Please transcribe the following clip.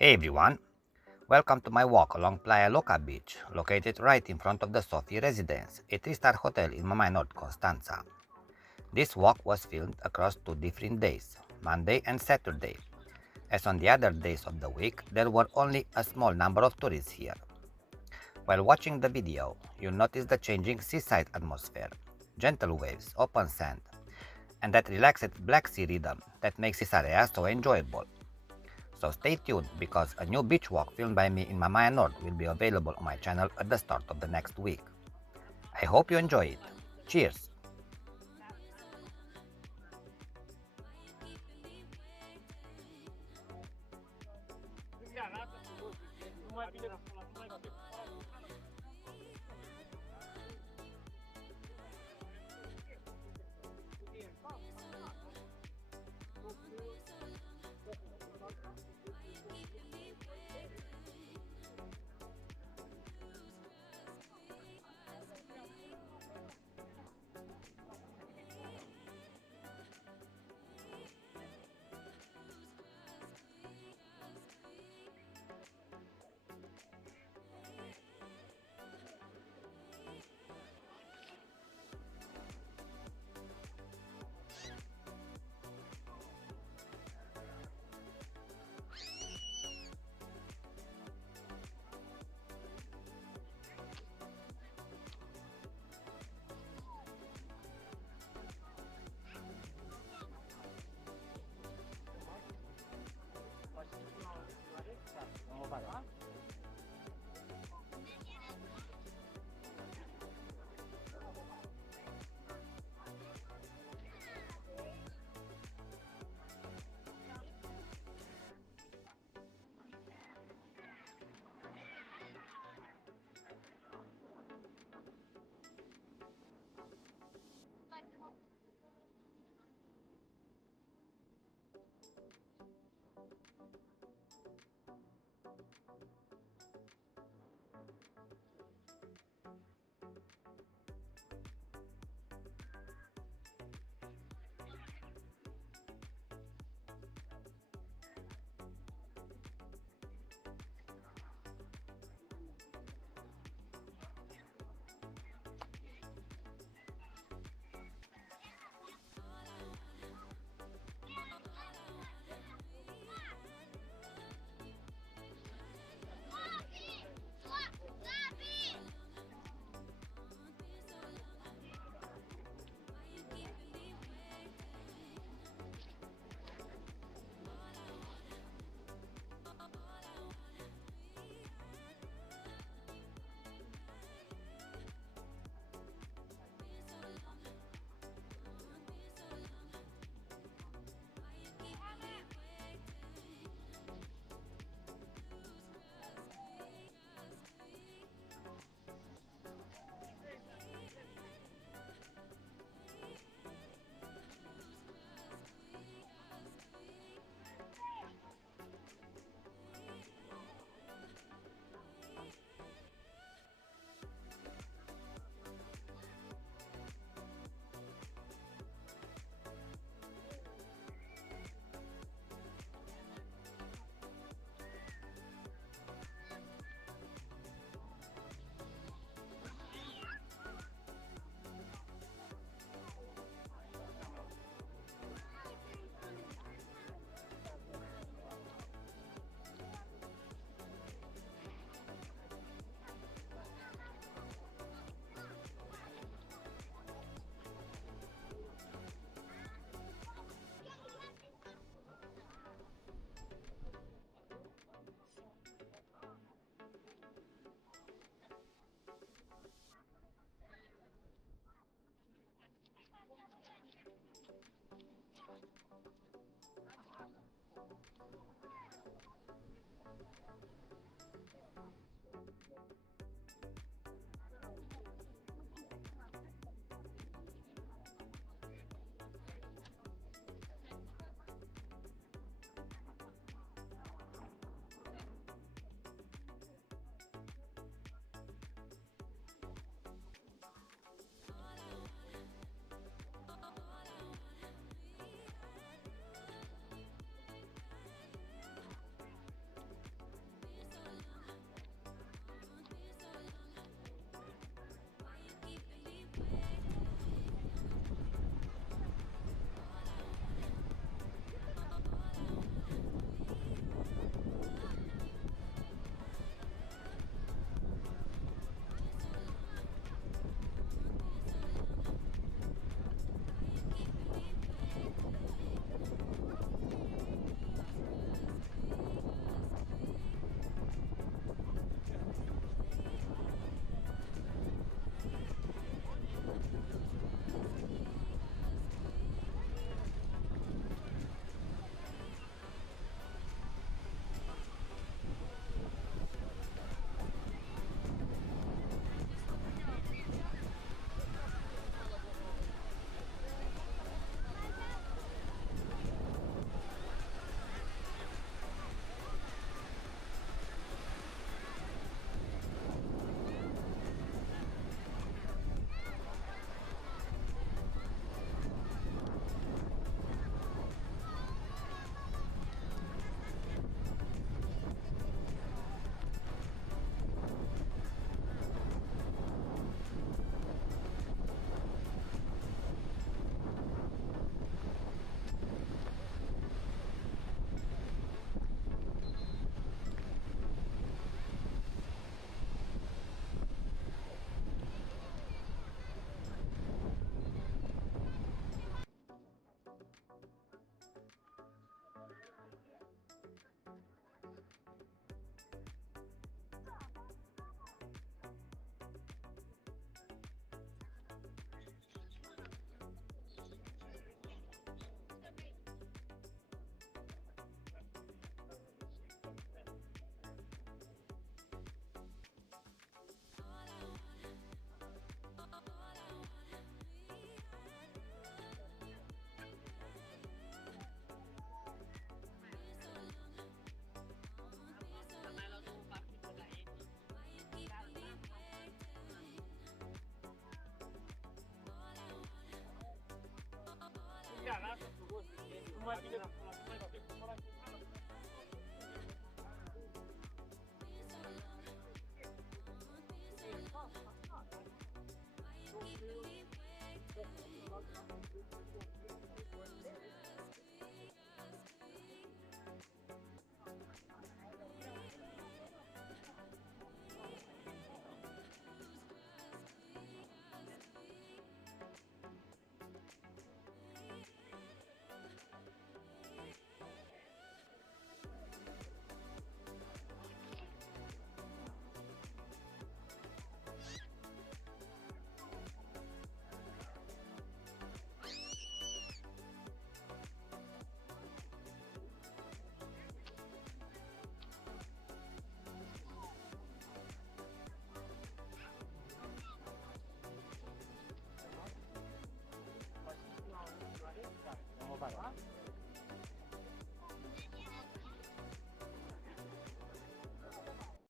Hey everyone, welcome to my walk along Playa Loca Beach, located right in front of the Sophie Residence, a three-star hotel in Mamae North, Constanza. This walk was filmed across 2 different days, Monday and Saturday, as on the other days of the week there were only a small number of tourists here. While watching the video, you'll notice the changing seaside atmosphere, gentle waves, open sand, and that relaxed Black Sea rhythm that makes this area so enjoyable. So stay tuned because a new beach walk filmed by me in Mamaya North will be available on my channel at the start of the next week. I hope you enjoy it. Cheers!